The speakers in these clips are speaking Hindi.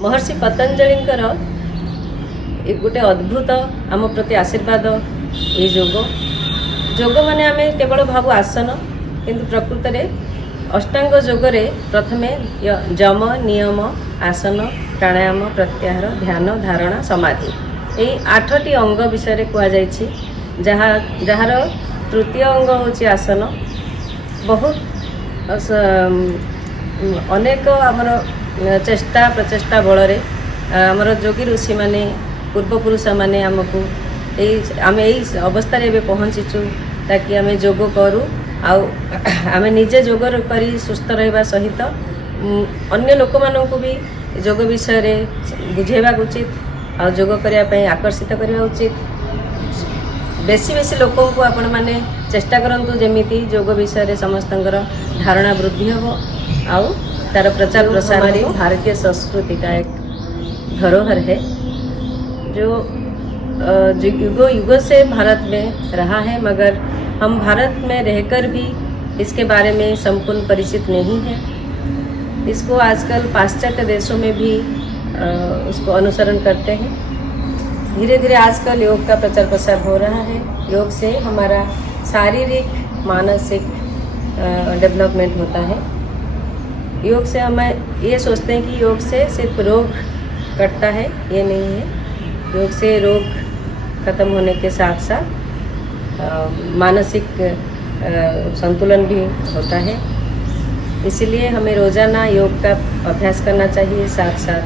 महर्षि पतंजलिंकर एक गोटे अद्भुत आम प्रति आशीर्वाद ये योग माने आम केवल भावु आसन किंतु प्रकृत में अष्टांग योगरे प्रथमे यम नियम आसन प्राणायाम प्रत्याहार ध्यान धारणा समाधि यही 8टी अंग विषय कहुई जार तृतीय अंग होची आसन। बहुत अनेक आमर चेष्टा प्रचेष्टा बल आमर योगी ऋषि माने पूर्वपुरुष माने आमको आम यही अवस्था रे पहुँचीचु ताकि आम योग करूँ आम निजे योग करी सुस्थ रहा सहित अन्य लोक मानू भी योग विषय बुझेबा उचित योग करने आकर्षित करने उचित। बेसी बेसी लोकों को आपण माने चेष्टा करंतु जेमिति योग विषय समस्त धारणा वृद्धि हो आउ तार प्रचार प्रसार भारतीय संस्कृति का एक धरोहर है जो युगों युगों से भारत में रहा है, मगर हम भारत में रहकर भी इसके बारे में संपूर्ण परिचित नहीं है। इसको आजकल पाश्चात्य देशों में भी उसको अनुसरण करते हैं। धीरे धीरे आजकल योग का प्रचार प्रसार हो रहा है। योग से हमारा शारीरिक मानसिक डेवलपमेंट होता है। योग से हमें ये सोचते हैं कि योग से सिर्फ रोग कटता है, ये नहीं है। योग से रोग खत्म होने के साथ साथ मानसिक संतुलन भी होता है। इसलिए हमें रोज़ाना योग का अभ्यास करना चाहिए, साथ साथ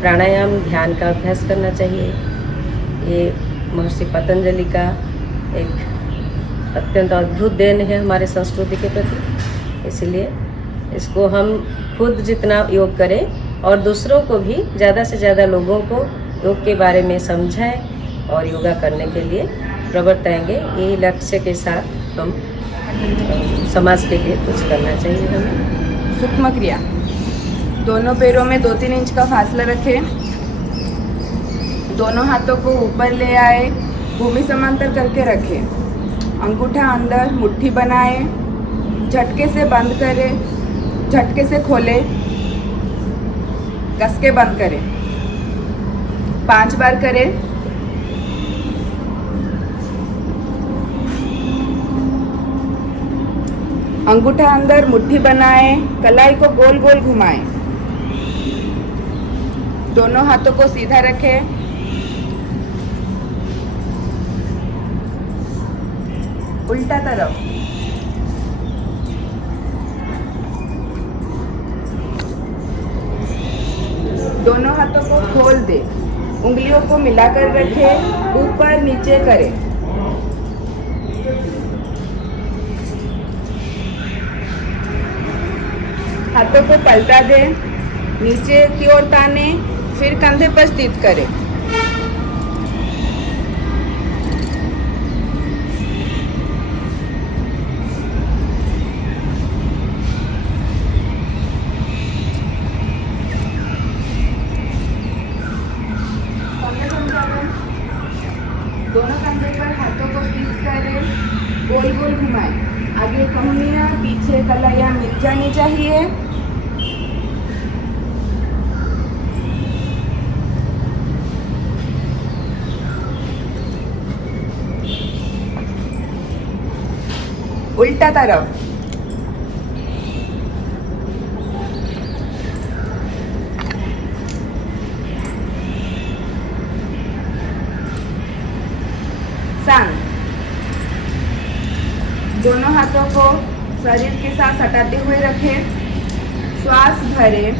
प्राणायाम ध्यान का अभ्यास करना चाहिए। ये महर्षि पतंजलि का एक अत्यंत अद्भुत देन है हमारे संस्कृति के प्रति। इसलिए इसको हम खुद जितना योग करें और दूसरों को भी ज़्यादा से ज़्यादा लोगों को योग के बारे में समझाएं और योगा करने के लिए प्रवर्ताएंगे। यही लक्ष्य के साथ हम समाज के लिए कुछ करना चाहिए हमें। सूक्ष्म क्रिया, दोनों पैरों में 2-3 इंच का फासला रखें। दोनों हाथों को ऊपर ले आए, भूमि समांतर करके रखें। अंगूठा अंदर मुट्ठी बनाए, झटके से बंद करें, झटके से खोलें, कस के बंद करें। 5 बार करें। अंगूठा अंदर मुट्ठी बनाए, कलाई को गोल गोल घुमाएं। दोनों हाथों को सीधा रखें। उल्टा तरफ। दोनों हाथों को खोल दे, उंगलियों को मिलाकर रखें, ऊपर नीचे करें। हाथों को पलटा दें, नीचे की ओर ताने, फिर कंधे पर स्थित करें। दोनों कंधे पर हाथों को स्थित करें, गोल गोल घुमाएं। आगे कमरियां, पीछे कलाइयां मिल जानी चाहिए। उल्टा तरफ। सांग। दोनों हाथों को शरीर के साथ सटाते हुए रखें। श्वास भरें,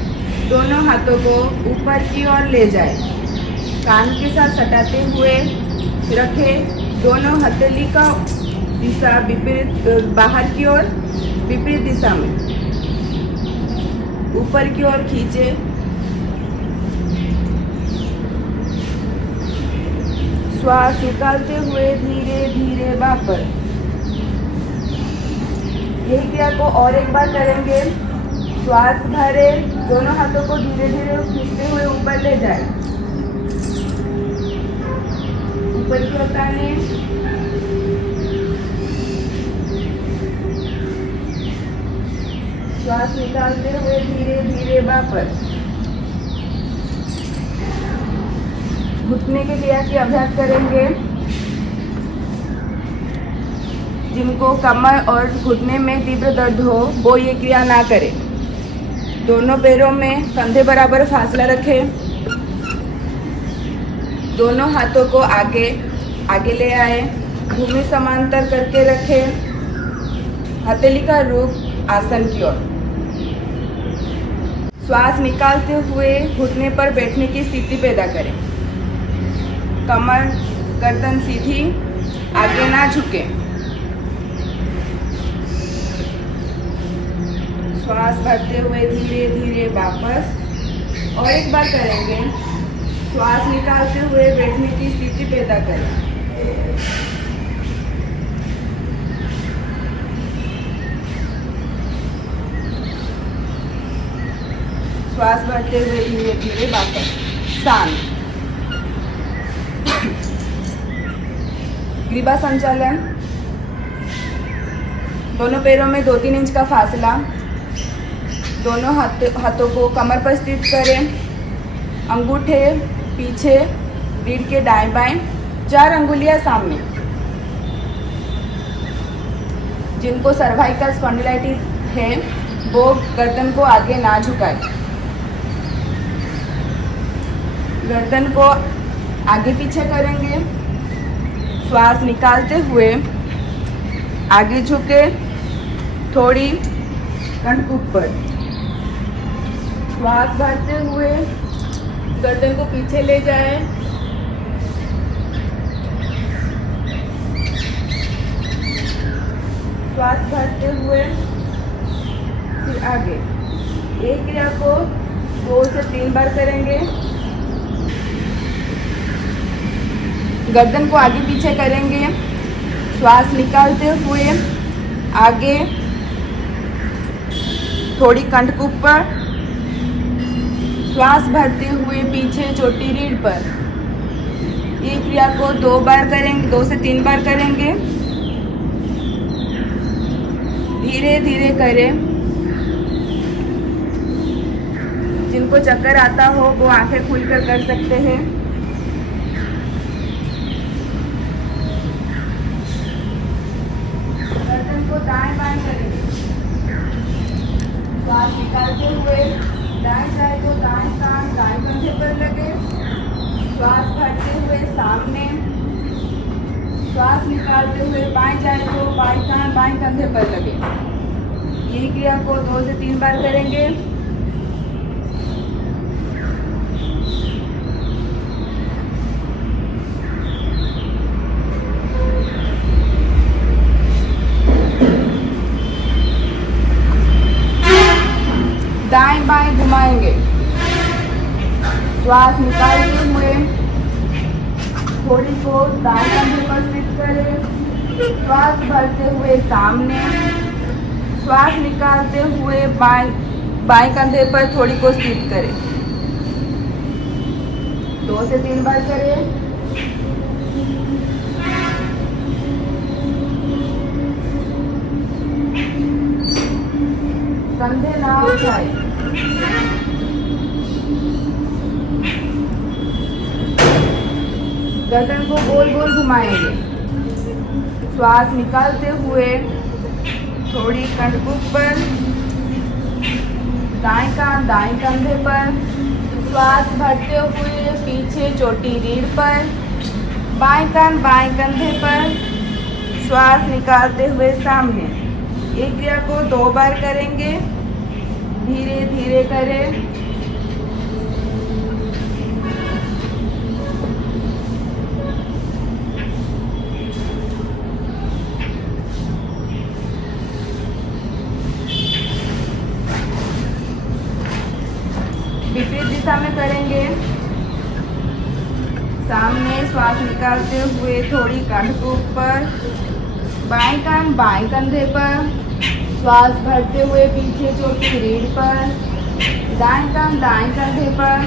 दोनों हाथों को ऊपर की ओर ले जाएं। कान के साथ सटाते हुए रखें। दोनों हथेली का दिशा विपरीत, बाहर की ओर विपरीत दिशा में ऊपर की ओर खींचे। श्वास निकालते हुए धीरे धीरे वापस। यही क्रिया को और एक बार करेंगे। श्वास भरे, दोनों हाथों को धीरे धीरे खींचते हुए ऊपर ले जाए। ऊपर की ओर ताने। श्वास निकालते हुए धीरे धीरे वापस। घुटने के क्रिया की अभ्यास करेंगे। जिनको कमर और घुटने में तीव्र दर्द हो वो ये क्रिया ना करें। दोनों पैरों में कंधे बराबर फासला रखें। दोनों हाथों को आगे आगे ले आए, भूमि समांतर करके रखें। हथेली का रुख आसन की ओर। श्वास निकालते हुए घुटने पर बैठने की स्थिति पैदा करें। कमर गर्दन सीधी, आगे ना झुके। श्वास भरते हुए धीरे धीरे वापस। और एक बार करेंगे। श्वास निकालते हुए बैठने की स्थिति पैदा करें। श्वास भरते हुए धीरे धीरे वापस। शांत। ग्रीवा संचालन। दोनों पैरों में 2-3 इंच का फासला। दोनों हाथों को कमर पर स्थित करें। अंगूठे पीछे, रीढ़ के दाएं बाएं, 4 अंगुलियां सामने। जिनको सर्वाइकल स्पॉन्डिलाइटिस है वो गर्दन को आगे ना झुकाए। गर्दन को आगे पीछे करेंगे। श्वास निकालते हुए आगे झुके, थोड़ी कंठ ऊपर। श्वास भरते हुए गर्दन को पीछे ले जाए। श्वास भरते हुए फिर आगे। एक क्रिया को 2 से 3 बार करेंगे। गर्दन को आगे पीछे करेंगे। श्वास निकालते हुए आगे, थोड़ी कंठ के ऊपर। श्वास भरते हुए पीछे चोटी रीढ़ पर। ये क्रिया को 2 बार करेंगे, 2 से 3 बार करेंगे। धीरे धीरे करें। जिनको चक्कर आता हो वो आंखें खुलकर कर सकते हैं। गर्दन को दाएं बाएं करेंगे। श्वास निकालते हुए दाएं जाए तो दाएं कान दाएं कंधे पर लगे। श्वास भरते हुए सामने। श्वास निकालते हुए बाएं जाए तो बाएं कान बाएं कंधे पर लगे। यही क्रिया को 2 से 3 बार करेंगे। दाएं बाएं घुमाएंगे। श्वास निकालते हुए थोड़ी को दाएं कंधे पर स्थित करें। श्वास भरते हुए सामने। श्वास निकालते हुए बाएं कंधे पर थोड़ी को स्थित करें। 2 से 3 बार करें। कंधे ना उठाए। गर्दन को गोल गोल घुमाएंगे। श्वास निकालते हुए थोड़ी कंठ ऊपर, दाएं कान दाएं कंधे पर। श्वास भरते हुए पीछे चोटी रीढ़ पर, बाएं कान बाएं कंधे पर। श्वास निकालते हुए सामने। एक क्रिया को 2 बार करेंगे। धीरे धीरे करें। विपरीत दिशा में करेंगे। सामने श्वास निकालते हुए थोड़ी कंठ के ऊपर, बाएं कान बाएं कंधे पर। श्वास भरते हुए पीछे चोटी रीढ़ पर, दाएं कान दाएं कंधे पर।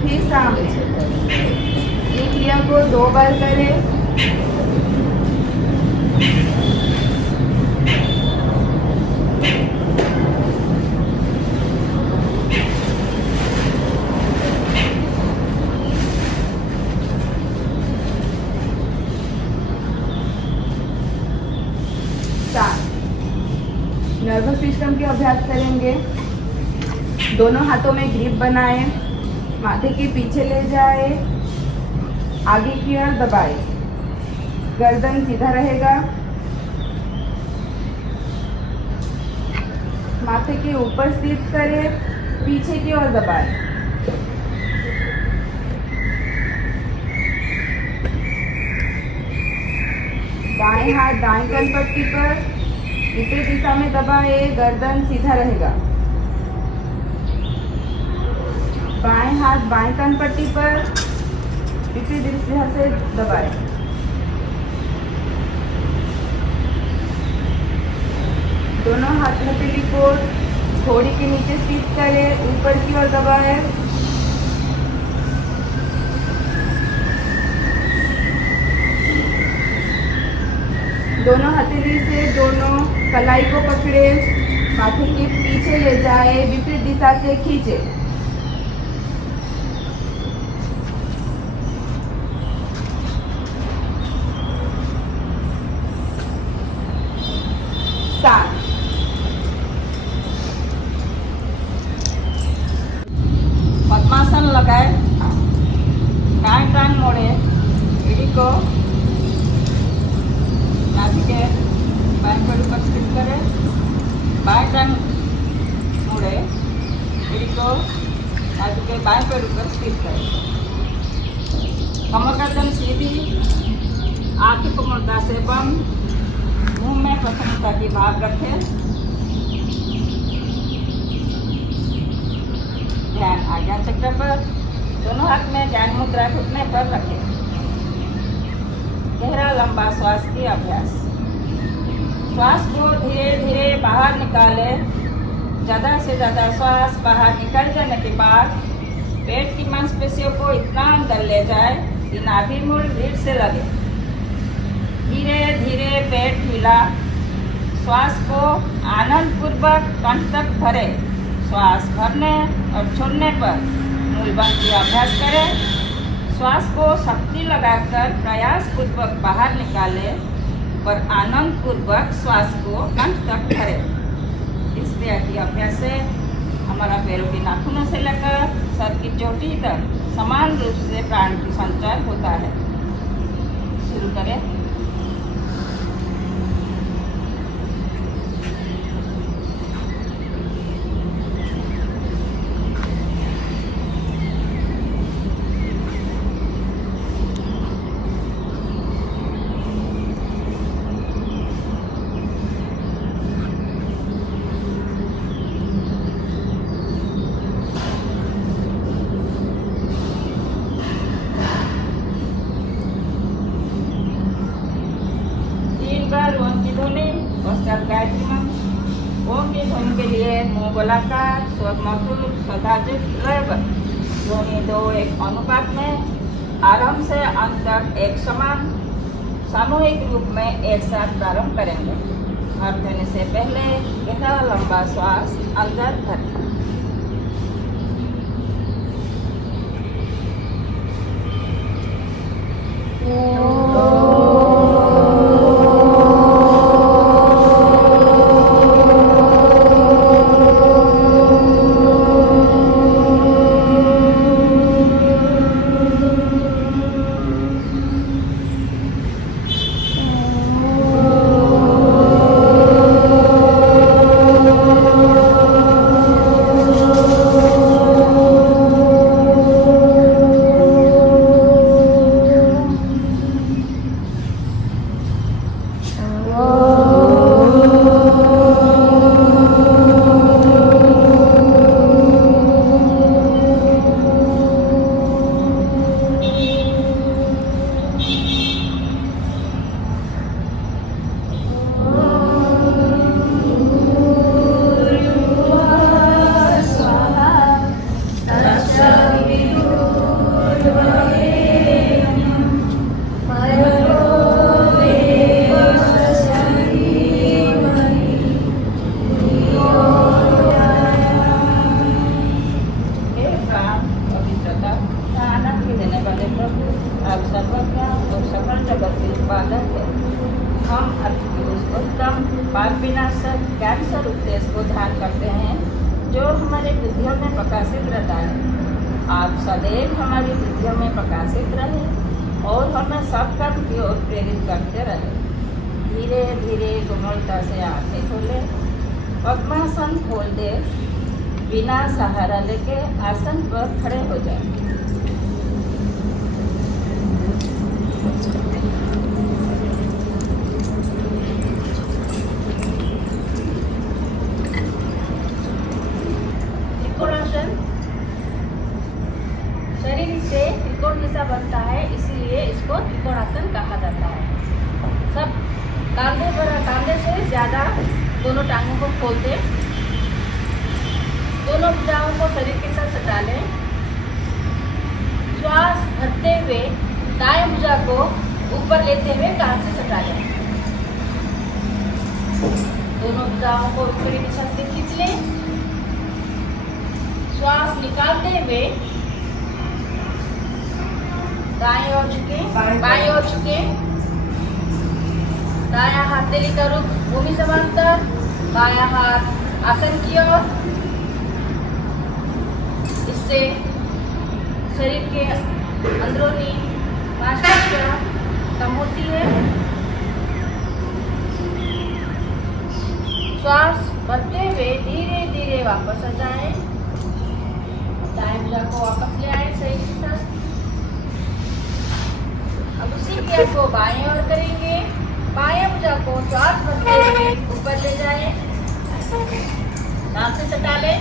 फिर सामने ये क्रिया को 2 बार करें। नर्वस सिस्टम के अभ्यास करेंगे। दोनों हाथों में ग्रिप बनाएं, माथे के पीछे ले जाए, आगे की ओर दबाए, गर्दन सीधा रहेगा, माथे के ऊपर स्थित करें, पीछे की ओर दबाए। दाएं हाथ दाएं कनपट्टी पर विपरीत दिशा में दबाए, गर्दन सीधा रहेगा। बाएं हाथ बाएं कनपट्टी पर विपरीत दिशा से दबाए। दोनों हाथ हथेली को घोड़ी के नीचे स्थित करें, ऊपर की ओर दबाए। दोनों हथेली से दोनों कलाई को पकड़े, माथे के पीछे ले जाए, विपरीत दिशा से खींचे। सात। पद्मासन लगाए, टांग टांग मोड़े, एड़ी को नाभि के बाएं पैर ऊपर स्थित करें, बाएं टांग मोड़े, एड़ी को नाभि के बाएं पैर ऊपर स्थित करें। कमर गर्दन सीधी, आंखें कोमलता से बंद, मुंह में प्रसन्नता की भाव रखें। ध्यान आज्ञा चक्र पर, दोनों हाथ में ज्ञान मुद्रा घुटने पर रखें। गहरा लंबा श्वास की अभ्यास। श्वास को धीरे धीरे बाहर निकाले। ज़्यादा से ज़्यादा श्वास बाहर निकल जाने के बाद पेट की मांसपेशियों को इतना अंदर ले जाए कि नाभि मूल रीढ़ से लगे। धीरे धीरे पेट हिला। श्वास को आनंद पूर्वक कंठ तक भरे। श्वास भरने और छोड़ने पर मूलबंध की अभ्यास करें। श्वास को शक्ति लगाकर प्रयास पूर्वक बाहर निकाले और आनंद पूर्वक श्वास को कंठ तक भरे। इस क्रिया की अभ्यास से हमारा पैरों के नाखूनों से लेकर सर की चोटी तक समान रूप से प्राण की संचार होता है। शुरू करें। ओम की ध्वनि पश्चात गायत्री मंत्र। ओम की ध्वनि के लिए मुंह गोलाकार, स्वर मधुर, सदाजित लयबद्ध। ध्वनि 2:1 अनुपात में आरंभ से अंत तक एक समान सामूहिक रूप में एक साथ प्रारंभ करेंगे। अर्थ देने से पहले गहरा लंबा श्वास अंदर भरें। विनाशक कैंसर उद्देश्य को ध्यान करते हैं जो हमारे बुद्धियों में प्रकाशित रहता है। आप सदैव हमारी बुद्धियों में प्रकाशित रहें और हमें सब कर्म की ओर प्रेरित करते रहें। धीरे धीरे कोमलता से आंखें खोलें, पद्मासन खोल दे, बिना सहारा लेके आसन पर खड़े हो जाएं। त्रिकोणासन शरीर से त्रिकोण जैसा बनता है, इसीलिए इसको त्रिकोणासन कहा जाता है। सब कांधे से ज़्यादा दोनों टांगों को खोल दें, दोनों भुजाओं को शरीर के साथ सटा लें। श्वास भरते हुए दाएं भुजा को ऊपर लेते हुए कान से सटा लें। दोनों भुजाओं को ऊपरी दिशा से खींच लें। श्वास निकालते हुए दाएं ओर झुके, बाएं ओर झुके। दायां हाथ तेली का रुख भूमि समांतर, बायां हाथ आसन की ओर। इससे शरीर के अंदरूनी मांसपेशियां कम होती है। श्वास भरते हुए धीरे धीरे वापस आ जाएं। दाएं भुजा को वापस ले आए सही के साथ। अब उसी क्रिया को बाएं ओर करेंगे। बाएं भुजा को श्वास भरते हुए ऊपर ले जाएं, दांत से सटा लें।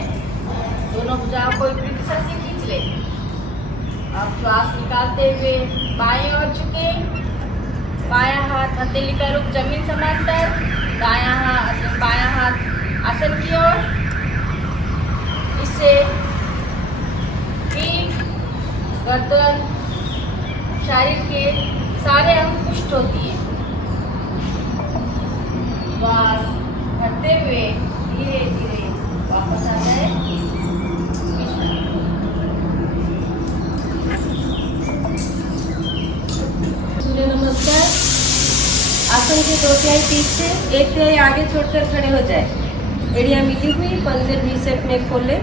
दोनों भुजाओं को ऊपरी दिशा से खींच लें। अब श्वास निकालते हुए बाएं ओर झुके, बायां हाथ हथेली का रुख जमीन समांतर, बायां हाथ आसन की ओर। इससे पीठ, गर्दन, शरीर के सारे अंग पुष्ट होती है। श्वास भरते हुए धीरे धीरे वापस आ जाए। सूर्य नमस्कार। आसन के 2/3 पीछे 1/3 आगे छोड़कर खड़े हो जाए। एड़ियां मिली हुई, पंजे वी शेप में खोले।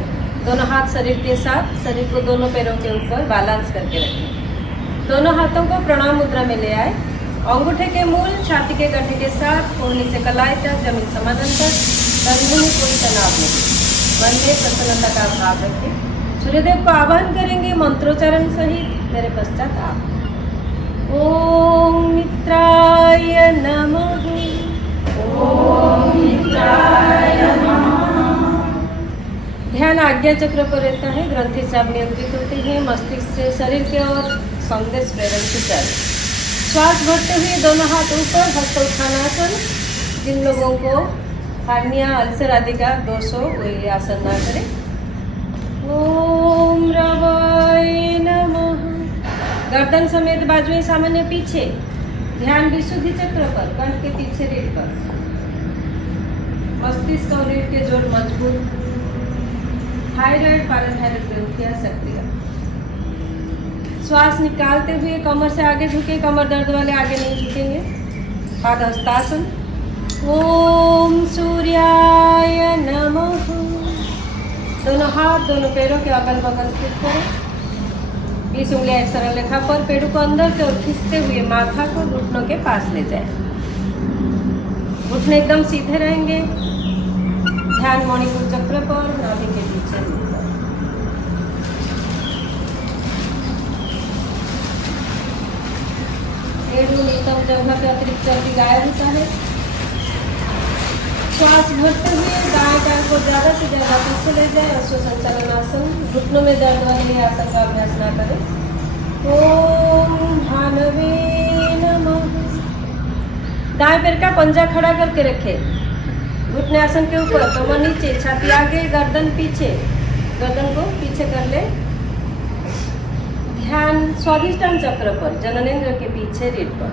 दोनों हाथ शरीर के साथ, शरीर को दोनों पैरों के ऊपर बैलेंस करके रखें। दोनों हाथों को प्रणाम मुद्रा में ले आए। अंगूठे के मूल छाती के गड्ढे के साथ कोहनी से कलाई तक जमीन समानांतर, कंधों में कोई तनाव नहीं। मन में प्रसन्नता का भाव रखें। सूर्यदेव को आह्वान करेंगे मंत्रोच्चारण सहित। मेरे पश्चात आप। ओम मित्राय नमः। ओम मित्राय नमः। ध्यान आज्ञा चक्र पर रहता है। ग्रंथि स्राव नियंत्रित होते हैं। मस्तिष्क से शरीर की ओर संदेश प्रेरण सुचारू। श्वास भरते हुए दोनों हाथ ऊपर, हस्त उत्थानासन। जिन लोगों को हार्निया, अल्सर आदि का दोष हो वो ये आसन ना करें। ओम रवाय नमः। गर्दन समेत बाजुएं सामान्य पीछे। ध्यान विशुद्धि चक्र पर, कंठ के पीछे रीढ़ पर। मस्तिष्क और रीढ़ के जोड़ मजबूत। थायराइड, पैराथायराइड ग्रंथियां सक्रिय। श्वास निकालते हुए कमर से आगे झुके। कमर दर्द वाले आगे नहीं झुकेंगे। पाद हस्तासन। ओम सूर्याय नमः। दोनों हाथ दोनों पैरों के अगल बगल स्थित करें। 20 उंगलियां एक सरल रेखा पर। पेड़ों को अंदर की ओर खींचते हुए माथा को घुटनों के पास ले जाए। घुटने एकदम सीधे रहेंगे। ध्यान मणिपुर चक्र पर, नाभि के पीछे। न्यूनतम जगह के अतिरिक्त चर्बी गायब होता है। श्वास भरते हुए दाएं पैर को ज़्यादा से ज़्यादा पीछे ले जाए। अश्व संचालन आसन। घुटनों में दर्द वाले आसन का अभ्यास ना करें। ओम भानवे नमः। दाएं पैर का पंजा खड़ा करके रखें। घुटने आसन के ऊपर, कमर नीचे, छाती आगे, गर्दन पीछे। गर्दन को पीछे कर ले। ध्यान स्वाधिष्ठान चक्र पर, जननेंद्र के पीछे रीढ़ पर।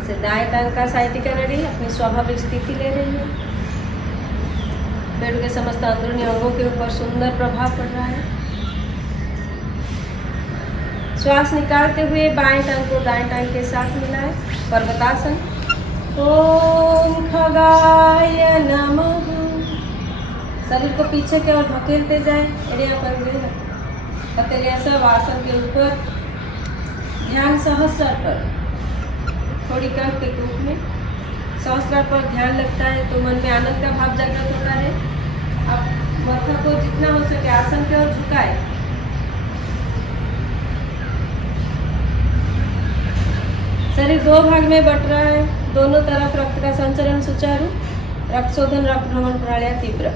ऐसे दाएं टांग का साइटिका रेडी अपनी स्वाभाविक स्थिति ले रही है। पेड़ के समस्त अंदरूनी अंगों के ऊपर सुंदर प्रभाव पड़ रहा है। श्वास निकालते हुए बाएं टांग को दाएं टांग के साथ मिलाएं। पर्वतासन। ओम खगाय नमः। शरीर को पीछे की ओर धकेलते जाए। एड़िया पर हथेलियां सब आसन के ऊपर। ध्यान सहस्रार पर, थोड़ी कंठ के रूप में सहस्रार पर ध्यान लगता है तो मन में आनंद का भाव जागृत होता है। आप माथा को जितना हो सके आसन की ओर झुकाए। शरीर दो भाग में बट रहा है, दोनों तरफ रक्त का संचरण सुचारू, रक्त शोधन रक्त भ्रमण प्रणाली तीव्र।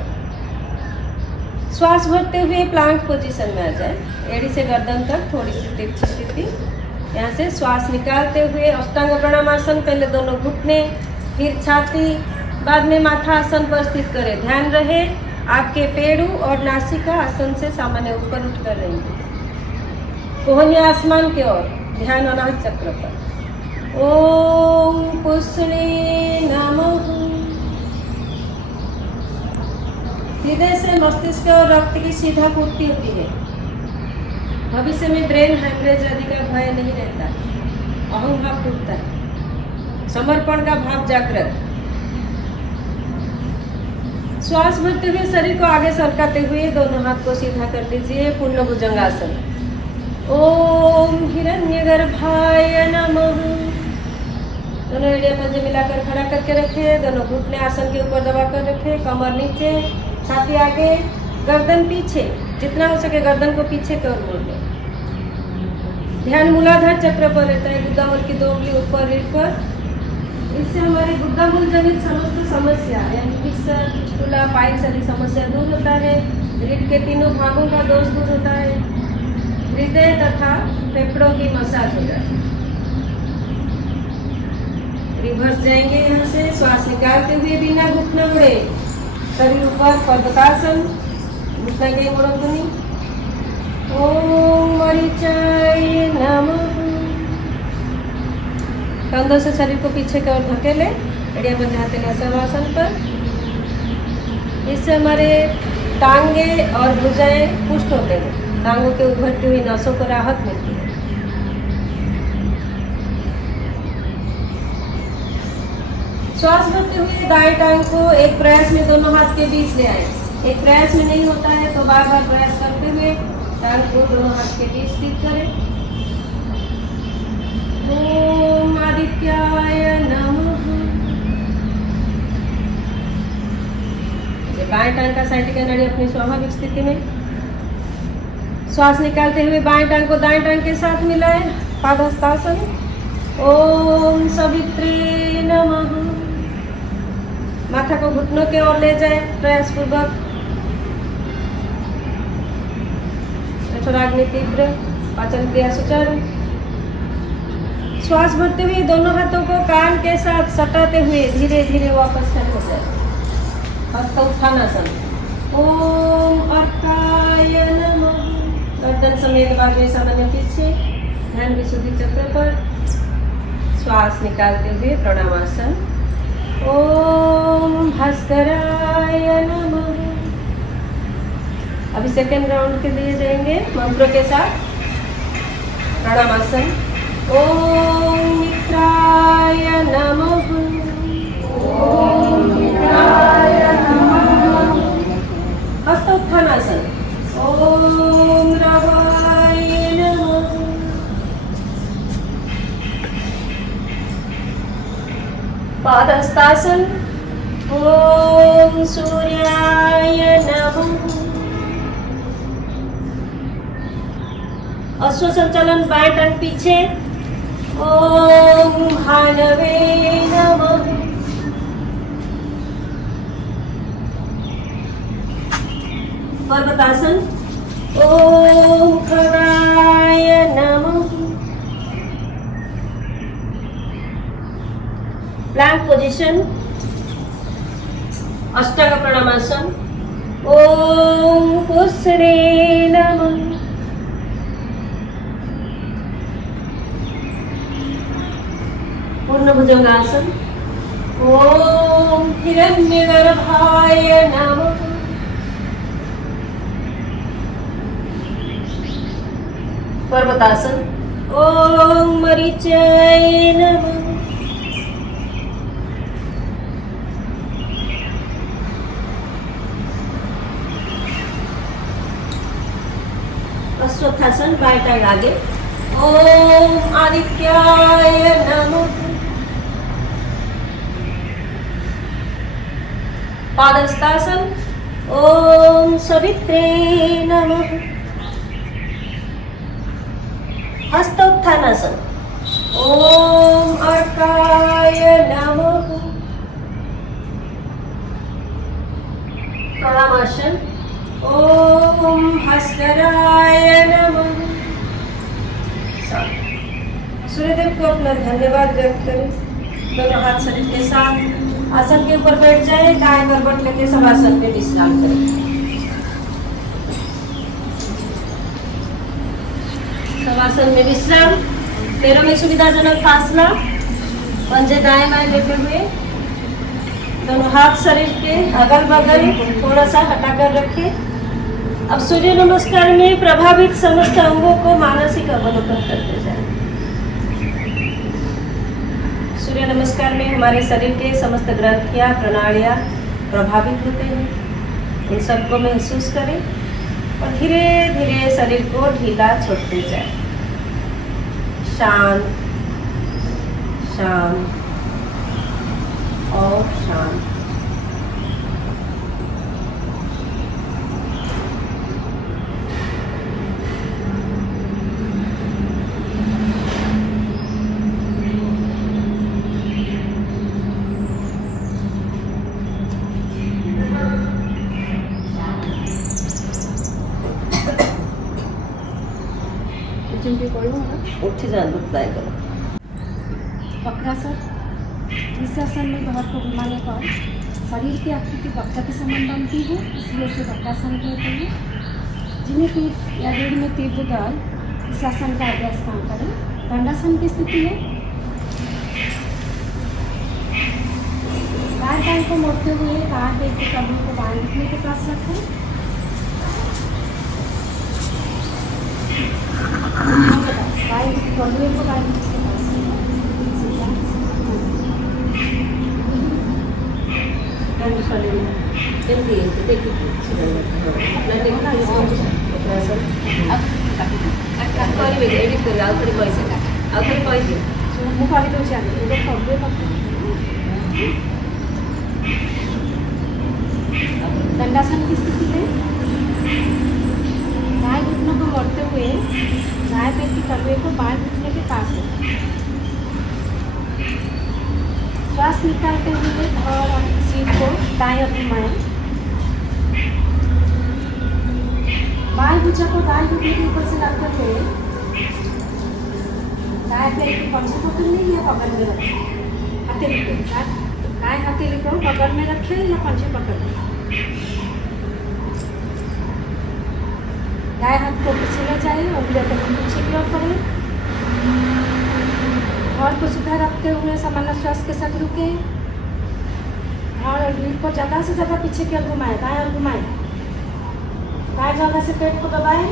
श्वास भरते हुए प्लांक पोजीशन में आ जाए। एड़ी से गर्दन तक थोड़ी सी तिरछी स्थिति। यहाँ से श्वास निकालते हुए अष्टांग प्रणामासन, पहले दोनों घुटने फिर छाती, बाद में माथा आसन पर स्थित करें। ध्यान रहे आपके पेड़ू और नासिका आसन से सामान्य ऊपर उठकर रहेंगे। कोहनिया आसमान की ओर, ध्यान अनाहत चक्र पर। ओम पुष्णे नमः। हृदय से मस्तिष्क और रक्त की सीधा पूर्ति होती है। भविष्य में ब्रेन हेमरेज आदि का भय नहीं रहता। अहम भाव टूटता है। समर्पण का भाव जागृत। श्वास भरते हुए शरीर को आगे सरकाते हुए दोनों हाथ को सीधा कर लीजिए। पूर्ण भुजंगासन। ओम हिरण्यगर्भाय नमः। दोनों एड़िया पंजे मिलाकर खड़ा करके रखें। दोनों घुटने आसन के ऊपर दबा कर रखें। कमर नीचे, छाती आगे, गर्दन पीछे। जितना हो सके गर्दन को पीछे कर मोड़ लें। ध्यान मूलाधार चक्र पर रहता है। गुद्दा मूल की 2 उंगली ऊपर रीढ़ पर। इससे हमारी गुद्दा मूल जनित समस्त समस्या यानी फिसर, फिस्टुला, पाइल्स आदि समस्या दूर होता है। रीढ़ के तीनों भागों का दोष दूर होता है। हृदय तथा फेफड़ों की मसाज हो जाती है। रिवर्स जाएंगे यहाँ से। श्वास निकालते हुए बिना घुटना मुड़े शरीर ऊपर, पर्वतासन। घुटना के मोड़ो नहीं। ओम मरीचाय नमः। कंधों से शरीर को पीछे की ओर धकेले। एड़िया पंजे हथेलियां सब आसन पर। इससे हमारे टांगे और भुजाएं पुष्ट होते हैं। टांगों के उभरती हुई नसों को राहत मिलती है। श्वास भरते हुए दाएं टांग को एक प्रयास में दोनों हाथ के बीच ले आए। एक प्रयास में नहीं होता है तो बार बार प्रयास करते हुए टांग को दोनों हाथ के बीच स्थित करें। ओम आदित्याय नमः। बाएं टांग का साइटिका नाड़ी अपनी स्वाभाविक स्थिति में। श्वास निकालते हुए बाएं टांग को दाएं टांग के साथ मिलाएं। पादहस्तासन। ओम सवित्रे नमः। माथा को घुटनों के ओर ले जाए प्रयास पूर्वक। जठराग्नि तीव्र, पाचन क्रिया सुचारू। श्वास भरते हुए दोनों हाथों को कान के साथ सटाते हुए धीरे धीरे वापस खड़े हो जाए। हस्त उत्थानासन। ओम अर्काय नमः। गर्दन समेत बाजू सामान्य पीछे। ध्यान विशुद्धि चक्र पर। श्वास निकालते हुए प्रणामासन। ओम भास्कराय नमः। अभी सेकेंड राउंड के लिए जाएंगे मंत्रों के साथ। प्रणामासन। ओम मित्राय नमः। ओम मित्राय नमः। हस्तोत्थानासन। ओम रवाय नमः। पादहस्तासन। ओम सूर्याय नमः। अश्व संचालन बाएं टांग पीछे। ओम भानवे नमः। पर्वतासन। ओम खगाय नमः। Plank position. अष्टांग प्रणामासन। ओम पुष्णे नमः। पूर्ण भुजंगासन। ओम हिरण्यगर्भाय नमः। पर्वतासन। ओम मरीचाय नमः। अश्वत्थासन, बाएं टांग आगे। ओम आदित्याय नमः। पादहस्तासन। ओम सवित्रे नमः। हस्तोत्थानासन। ओम अर्काय नमः। प्रणामासन। ओम भास्कराय नमः। सूर्यदेव को अपना धन्यवाद व्यक्त करें। दोनों हाथ शरीर के साथ आसन के ऊपर बैठ जाए। दाएं करवट लेके शवासन पे विश्राम करें। शवासन में विश्राम। पैरों में सुविधाजनक फासला। पंजे दाएं बाएं लेते हुए दोनों हाथ शरीर के अगल बगल थोड़ा सा हटाकर रखें। अब सूर्य नमस्कार में प्रभावित समस्त अंगों को मानसिक अवलोकन करते जाएं। सूर्य नमस्कार में हमारे शरीर के समस्त ग्रंथियां प्रणालियां प्रभावित होते हैं। उन सबको महसूस करें और धीरे धीरे शरीर को ढीला छोड़ते जाएं। शांत शांत और शांत। उठ जाना ट्राई करो। वक्रासन। इस आसन में बहुत को घुमाने पर शरीर की आकृति वक्र के समान बनती है, इसलिए इसे वक्रासन कहते हैं। जिन्हें पीठ या रीढ़ में तीव्र दर्द, इस आसन का अभ्यास ना करें। दंडासन की स्थिति में दाएं पैर को मोड़ते हुए दाएं पैर के कमर को बाएं घुटने के पास रखें। बाएं कमरे को बाएं घुटने के पास दंडासन की स्थिति में दाएं घुटनों को मोड़ते हुए दाएं पैर की कमरे को बाएं घुटने के पास रखें। श्वास निकालते हुए और सिर को दाएं और घुमाएं। बाएं भुजा को दाएं घुटने के ऊपर से लाकर हुए दाएं पैर की पंजे पकड़ने या पकड़ में रखें। हथेली को दाएं हथेली को पकड़ में रखें या पंजे पकड़ लें। दाएं हाथ को पीछे ले जाए, उंगलियों को पीछे की ओर करें और को सीधा रखते हुए सामान्य श्वास के साथ रुके और रीढ़ को ज़्यादा से ज़्यादा पीछे की ओर घुमाएं, दाएं और घुमाएं। दाएं जगह से पेट को दबाएं।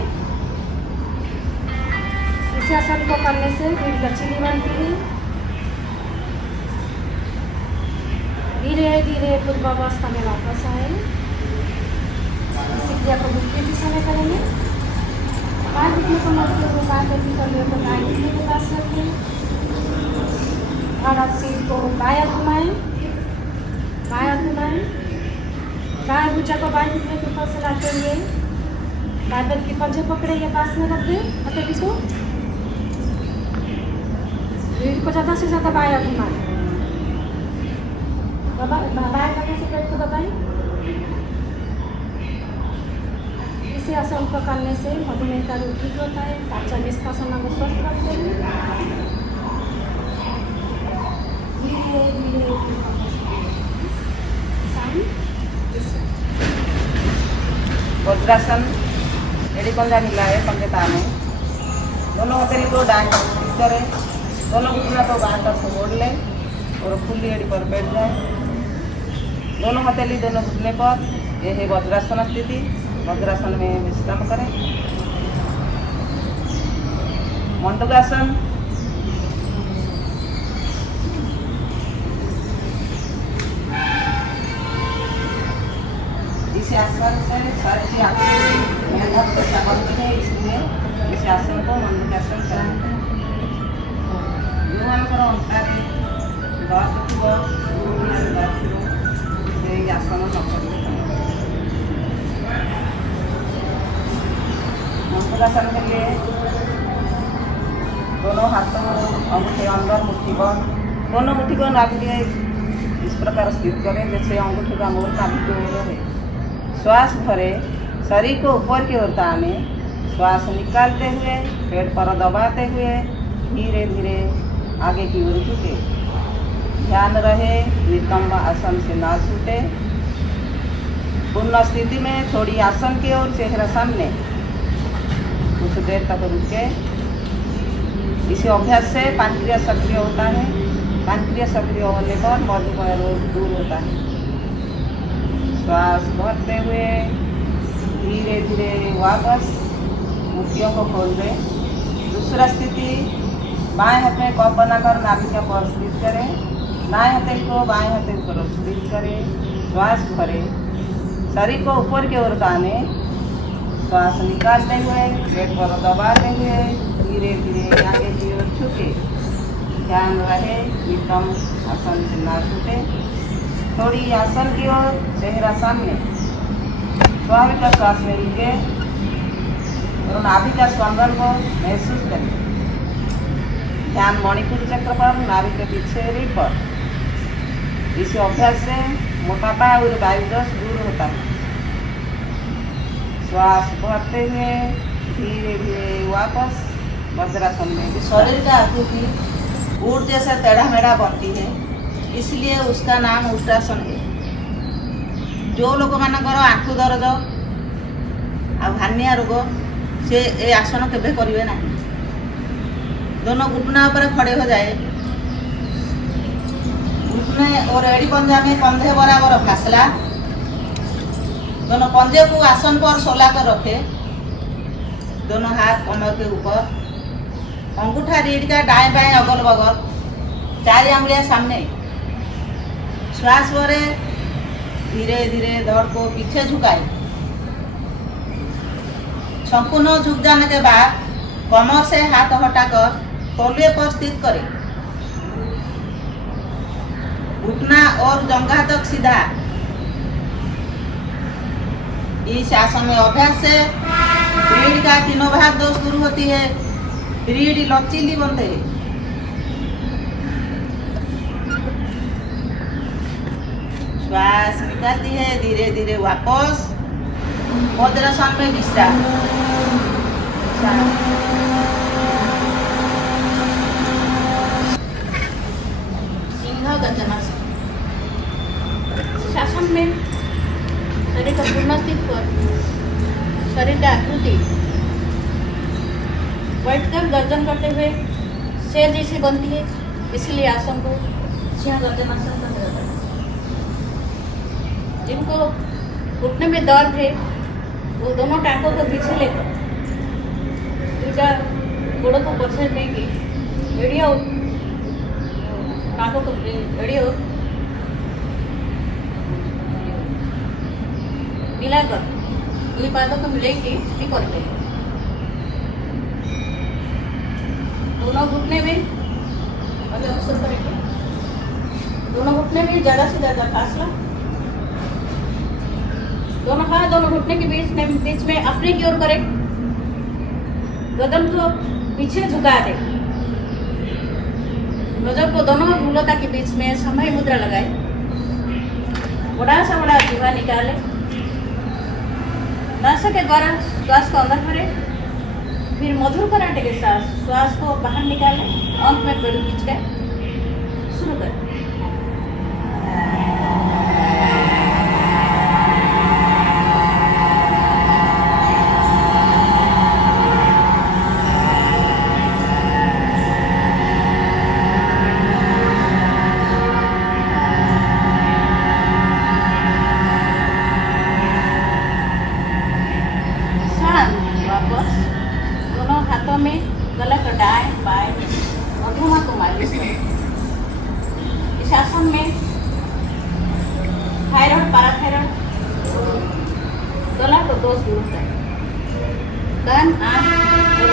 इस आसन को करने से रीढ़ लचीली बनती है। धीरे धीरे पूर्वावस्था में वापस आए। इस क्रिया को दूसरी दिशा में करेंगे। बाएं घुटने को मोड़ते हुए बाएं पैर की कमरे को दाएं घुटने के पास रखें और अब सिर को बाएं घुमाएं, बाएं घुमाएं। दाएं भुजा को बाएं घुटने के ऊपर से लाते हुए दाएं पैर की पंजे पकड़े या पास में रख दें हथेली को। रीढ़ को ज़्यादा से ज़्यादा बाएं घुमाएं। बाएं जगह से पेट को दबाएं। इसे आसन को करने से मधुमेह का रोग ठीक होता है। पाचन निष्कासन को स्वस्थ रखते हैं। धीरे धीरे वज्रासन। एड़ी पंजा मिलाए पंजे ताने। दोनों हथेली को दाएं तरफ ठीक करें। दोनों घुटनों को बाएं तरफ मोड़ लें और खुली एड़ी पर बैठ जाए। दोनों हथेली दोनों घुटने पर। यह है वज्रासन स्थिति। वज्रासन में विश्राम करें। मंडूकासन। इस आसन से शरीर की आकृति मेढक जैसा बनती है, इसलिए इस आसन को मंडूकासन कहते हैं। ଯେଉଁମାନଙ୍କର ଅଣ୍ଟାରେ ଦର୍ଦ ଥିବ ସେଇ ଆସନ ନ କରିବେ। मंडूकासन के लिए दोनों हाथों अंगूठे अंदर मुट्ठी पर, दोनों मुट्ठी को नाभि के इस प्रकार स्थित करें जैसे अंगूठे का मूल नाभि की ओर है। श्वास भरे, शरीर को ऊपर की ओर ताने, श्वास निकालते हुए पेट पर दबाते हुए धीरे धीरे आगे की ओर झुके। ध्यान रहे नितंब आसन से ना छूटे। पूर्ण स्थिति में थोड़ी आसन की ओर चेहरा सामने कुछ देर तक रुके। इसी अभ्यास से पांक्रिया सक्रिय होता है। पांक्रिया सक्रिय होने पर मधुमेह रोग दूर होता है। श्वास भरते हुए धीरे धीरे वापस मुट्ठियों को खोल दें। दूसरा स्थिति, बाएं हाथ में कप बनाकर नाभि का पर स्थित करें। दाएं हथेली को बाएं हथेली पर स्थित करें। श्वास भरें, शरीर को ऊपर की ओर ताने, श्वास निकालते हुए पेट पर दबाते हुए धीरे धीरे आगे की ओर झुके। ध्यान रहे नितंब आसन से ना छूटे। थोड़ी आसन की ओर चेहरा सामने, स्वाभाविक श्वास में रुके और नाभि का स्पंदन को महसूस करें। ध्यान मणिपुर चक्र पर, नाभि के पीछे रीढ़ पर। इस अभ्यास से मोटापा और वायुदोष दूर होता है। श्वास भरते हुए धीरे धीरे वापस वज्रासन में। शरीर का आकृति ऊट जैसा टेढ़ा मेढ़ा बनती है, इसलिए उसका नाम उष्ट्रासन है। जो लोक मानकर आंठु दरज आ हानिया रोग से ए आसन केबे करिवे नहीं। दोनों घुटना ऊपर खड़े हो जाए। घुटने और एड़ी पंजा में कंधे बराबर फासला। दोनों पंजे को आसन पर सोला कर रखे। दोनों हाथ कमर के ऊपर, अंगूठा रीढ़ का दाएं बाएं अगल बगल, 4 अंगुलियां सामने। श्वास भरे, धीरे धीरे धड़ को पीछे झुकाए। संपूर्ण झुक जाने के बाद कमर से हाथ हटाकर तौलिए पर स्थित करें। घुटना और जंघा तक सीधा। इस आसन में अभ्यास से रीढ़ का तीनों भाग दोष दूर होती है। रीढ़ लचीली बनते है। श्वास निकालती है, धीरे धीरे वापस वज्रासन में विश्राम। सिंह गर्जनासन। शासन में शरीर का पूर्ण स्थित पर शरीर का आकृति बैठकर गर्जन करते हुए शेर जैसी बनती है, इसलिए आसन को सिंह गर्जनासन कहा जाता है। जिनको घुटने में दर्द है वो दोनों टांगों को पीछे लेकर दूसरा गोड़ों को पछे लेके एड़िया टांगों को एड़िया मिलाकर दुई पादों को मिलेंगे भी करते हैं। दोनों घुटने में अभी अवसर करेंगे। दोनों घुटने में ज़्यादा से ज़्यादा फासला। दोनों हाथ दोनों घुटने के बीच में अपने की ओर करें। गर्दन को पीछे झुका दे। नजर को दोनों भूलता के बीच में समय मुद्रा लगाए। बड़ा सा बड़ा जीवा निकाले। नासा के द्वारा श्वास को अंदर भरे, फिर मधुर कराटे के साथ श्वास को बाहर निकाले। अंत में पेड़ खींच कर शुरू करें। दोनों हाथों में गला का दाएं बाएं मधुमा को मालिश करें। इस आसन में थायराइड, पैराथायराइड और गला को दोष दूर होता है। कान, आँख और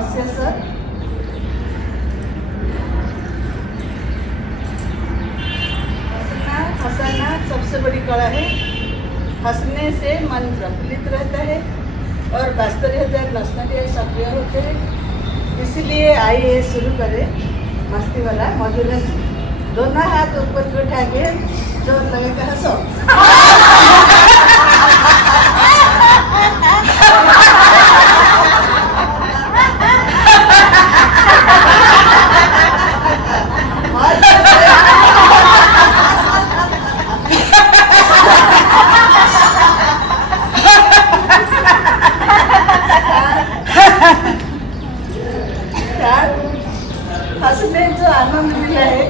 नमस्ते सर। हंसना सबसे बड़ी कला है। हंसने से मन प्रफुल्लित रहता है और 72,000 नसनलियाँ सक्रिय होते हैं। इसलिए आइए शुरू करें मस्ती वाला मधुर हंसी। दोनों हाथ ऊपर को उठा के जोर लगा के हंसो। हंसने जो आनंद मिला है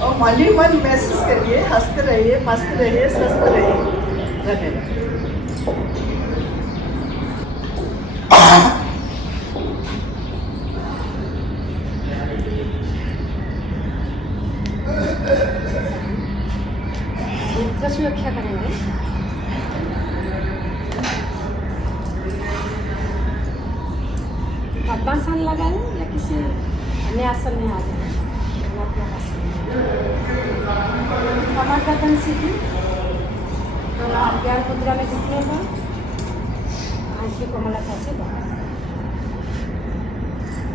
वो मन ही मन महसूस करिए। हंसते रहिए, मस्त रहिए, स्वस्थ रहिए। धन्यवाद। नेत्र सुरक्षा करेंगे। पद्मासन लगाएं या किसी अन्य आसन में आ जाए। कमर गर्दन सीधी, दोनों अज्ञान मुद्रा में दिखने पर आंख की कोमलता से बाहर।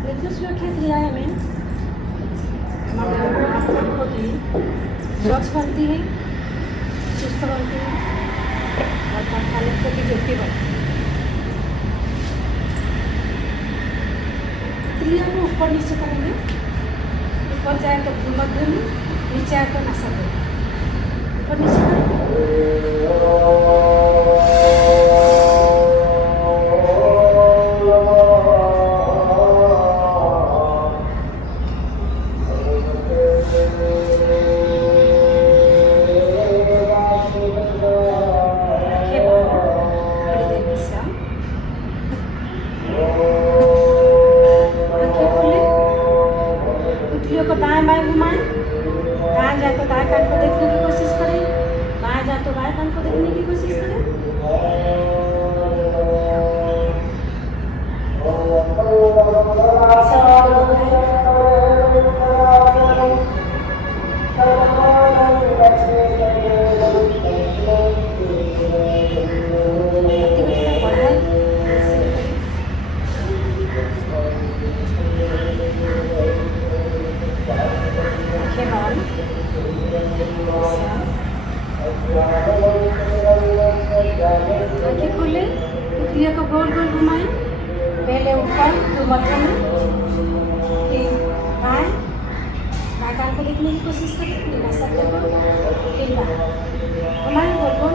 नेत्र सुरक्षा क्रियाएं में हमारी आंखों की स्वच्छ बनती है, सुस्त बनती है और पंखालित्व की ज्योति बनती है। क्रिया को ऊपर नीचे करेंगे। ऊपर जाए तो भूमध्य में, नीचे आए तो नासाग्र में। ऊपर नीचे करेंगे। उंगलियों को दाएं बाएं घुमाएं। दाएं जाए तो दाएं कान को देखने की कोशिश करें, बाएं जाए तो बाएं कान को देखने की कोशिश करें। आंखें खोले, उंगलियों को गोल गोल घुमाएं। पहले ऊपर फिर मध्य में, फिर बाएं कान को देखने की कोशिश करें, फिर नासाग्र को, फिर बाएं घुमाएं गोल गोल।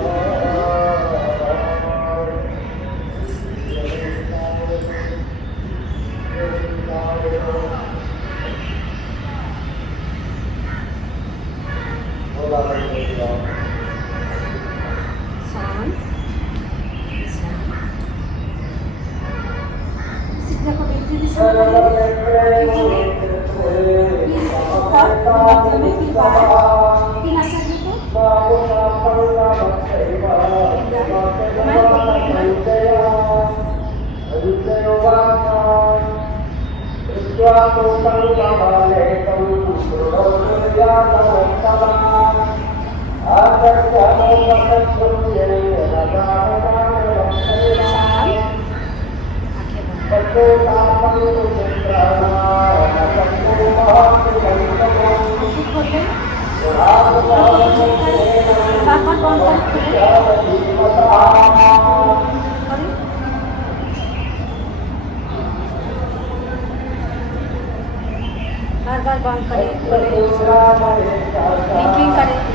को विपरीत दिशा में करेंगे। ऊपर मध्य में, फिर बाएं, फिर नासाग्र को, बार बार बंद करें, ब्लिंकिंग करें।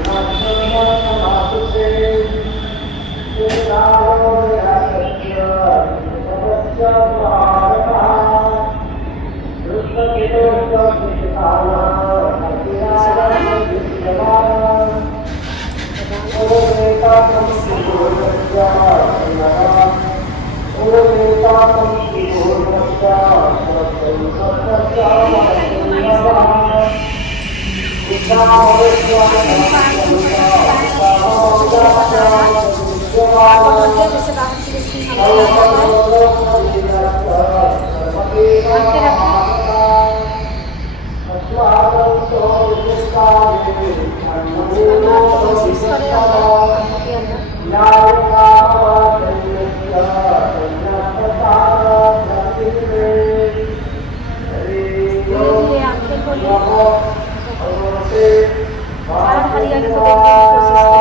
जैसे करके रखें। कोशिश करें अंदर के अंदर धीरे धीरे आंखें खोलें और हरियाली को देखने की कोशिश करें।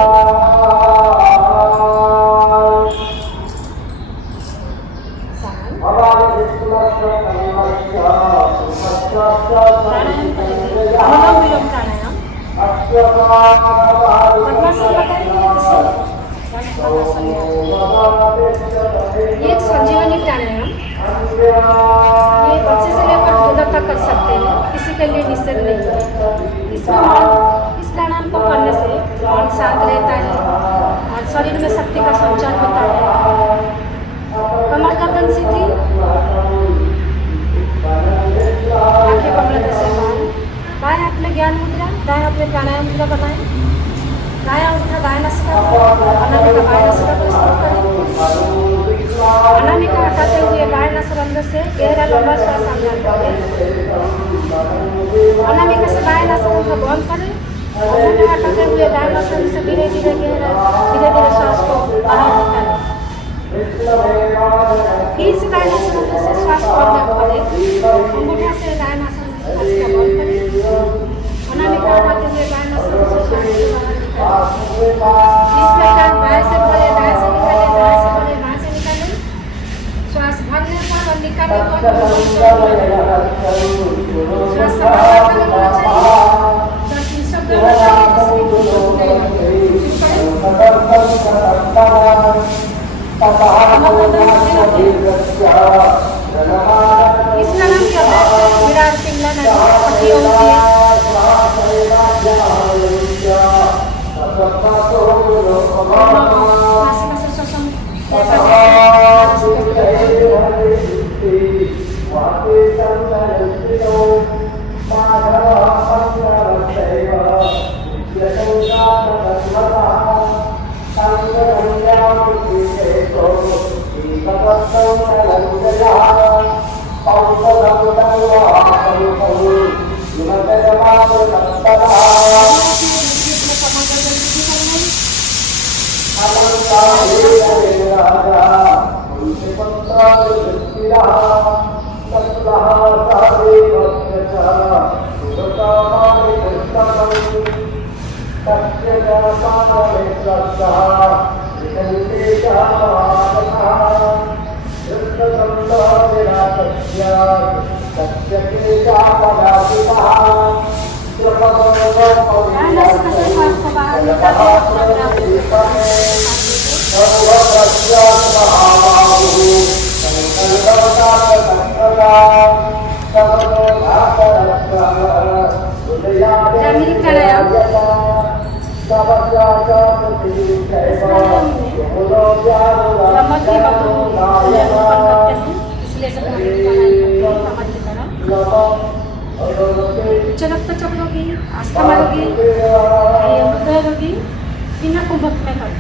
प्राणायाम करेंगे, अनुलोम विलोम प्राणायाम। पद्मासन बताएंगे ये एक संजीवनी प्राणायाम, ये बच्चे से लेकर बुजुर्ग तक कर सकते हैं, किसी के लिए निषेध नहीं है। इसमें इस प्राणायाम को करने से मन शांत रहता है और शरीर में शक्ति का संचार होता है। कमर गर्दन सीधी, आंखें कमलता से बाहर, बाएं हाथ में ज्ञान मुद्रा, दाएं हाथ में प्राणायाम मुद्रा बनाएं। दायां उठा दाएं नासिका को, अनामिका बाएं नासिका को स्थिर करें। अनामिका हटाते हुए बाएं नासारंध्र से गहरा लंबा श्वास अंदर करें। अनामिका से बाएं नासारंध्र बंद करें। अनामिका हटाते हुए दाएं नासारंध्र से धीरे धीरे श्वास को बाहर निकालें। फिर से दाएं नासारंध्र से श्वास को अंदर करें। अंगूठा से दाएं नासारंध्र नासिका बंद करें। अनामिका हटाते हुए बाएं नासारंध्र से श्वास को बाहर निकालें। इस प्रकार बाएं से भरे, दाएं से निकालें, दाएं से भरे, बाएं से निकालें। श्वास भरने पर और निकालने पर श्वास समाप्त होना चाहिए। जब शब्द बताएं इस नाम के अभ्यास से विराट पिंगला नदी पट्टी होती है। नासिका से श्वसन जामिनी प्राणायाम कमर की बातों करते हैं, इसलिए सब कमर की तरह उच्च रक्तचाप रोगी, अस्थमा रोगी, हृदय रोगी बिना कुंभक में कर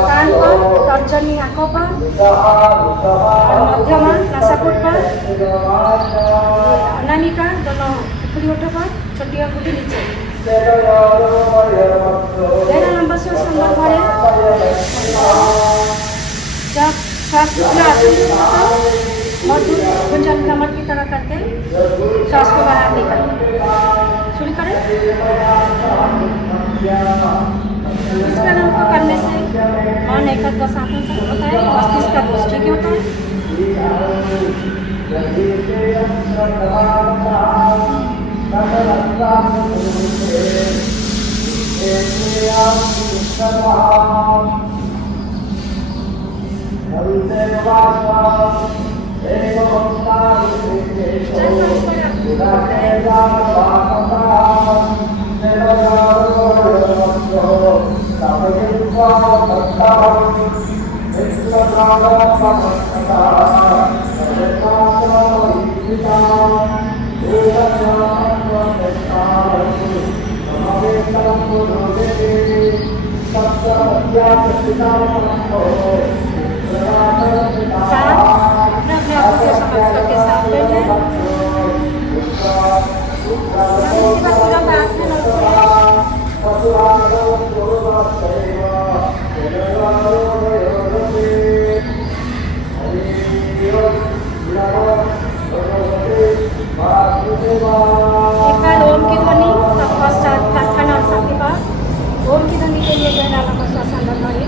कान पर, तर्जनी आंखों पर और मध्यमा नासापुट पर, अनामिका दोनों ऊपरी ओठों पर, छोटी अंगूठी नीचे। गहरा लंबा श्वास अंदर भरें। जब श्वास पूरा मधुर गुंजन कमर की तरह करके श्वास को बाहर निकालें। शुरू करें। इस प्राणायाम को करने से मन एकाग्र शांत होता है, मस्तिष्क का दोष ठीक होता है। अपने अपने आप को समझ करके साथ बैठे पूरा बात में एक बार ओम की ध्वनि पश्चात प्रार्थना और सबके बाद ओम की ध्वनि के लिए जय लाला का श्वासन करिए।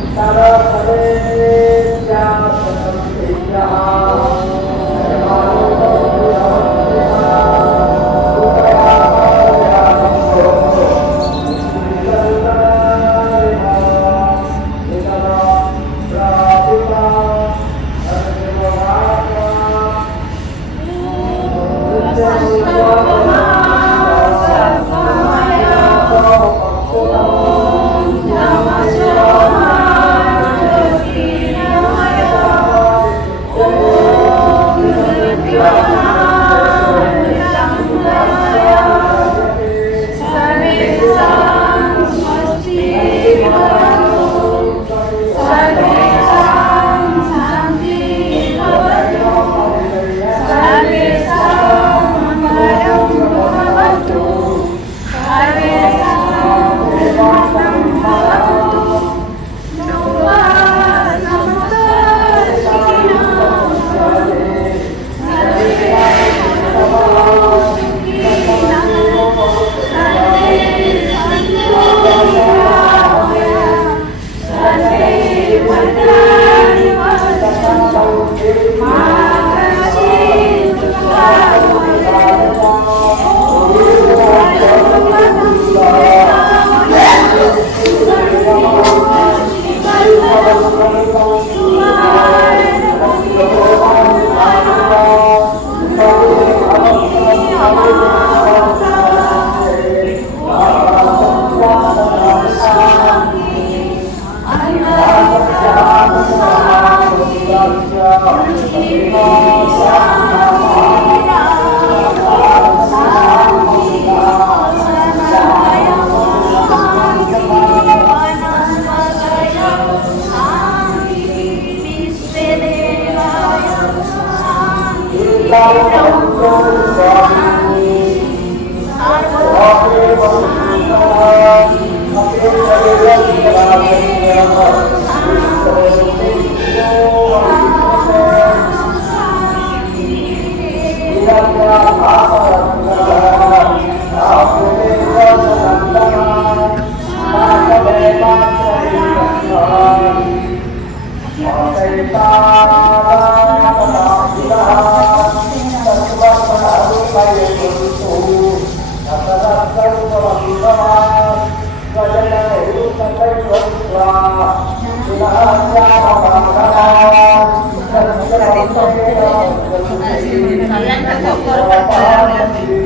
Kalian kan dokter